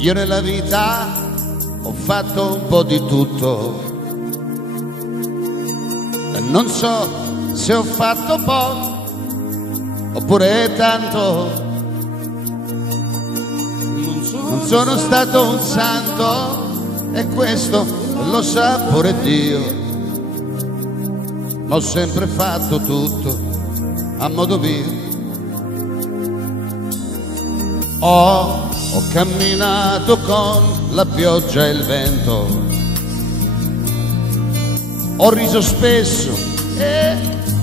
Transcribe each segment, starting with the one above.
Io nella vita ho fatto un po' di tutto e non so se ho fatto poco oppure tanto. Non sono stato un santo e questo lo sa pure Dio, ma ho sempre fatto tutto a modo mio. Ho camminato con la pioggia e il vento, ho riso spesso e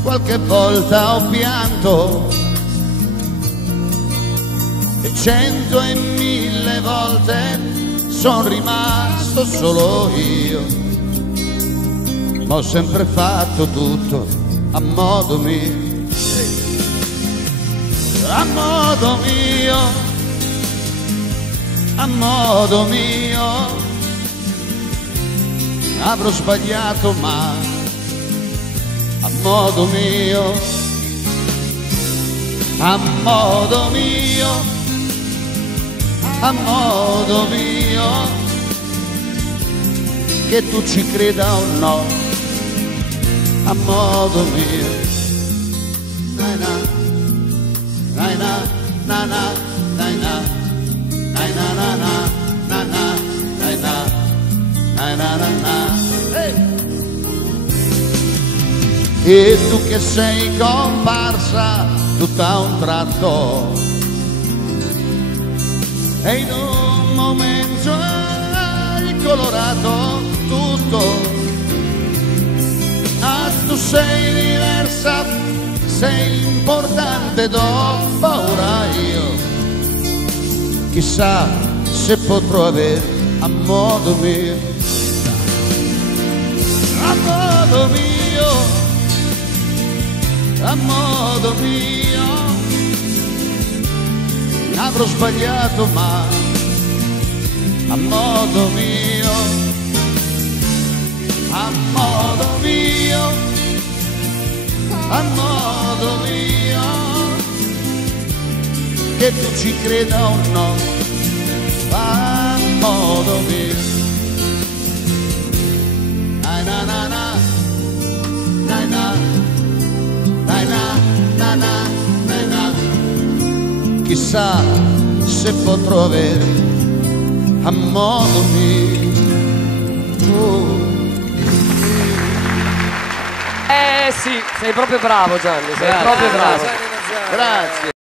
qualche volta ho pianto, e 100 e 1000 volte son rimasto solo io, ma ho sempre fatto tutto a modo mio, a modo mio. A modo mio, avrò sbagliato ma a modo mio, a modo mio, a modo mio, che tu ci creda o no, a modo mio. Na na, na na, na na, na na. Na na na na na na na na na na. Hey! E tu che sei comparsa tutta un tratto e in un momento hai colorato tutto. Ah, tu sei diversa, sei importante, do paura io. Chissà se potrò avere a modo mio, a modo mio, a modo mio, avrò sbagliato ma a modo mio, a modo mio, a modo mio, che tu ci creda o no, a modo mio. Na na na na, na na, na na, na na, na na. Chissà se potrò avere a modo mio. Sì, sei proprio bravo Gianni, sei proprio bravo. Grazie.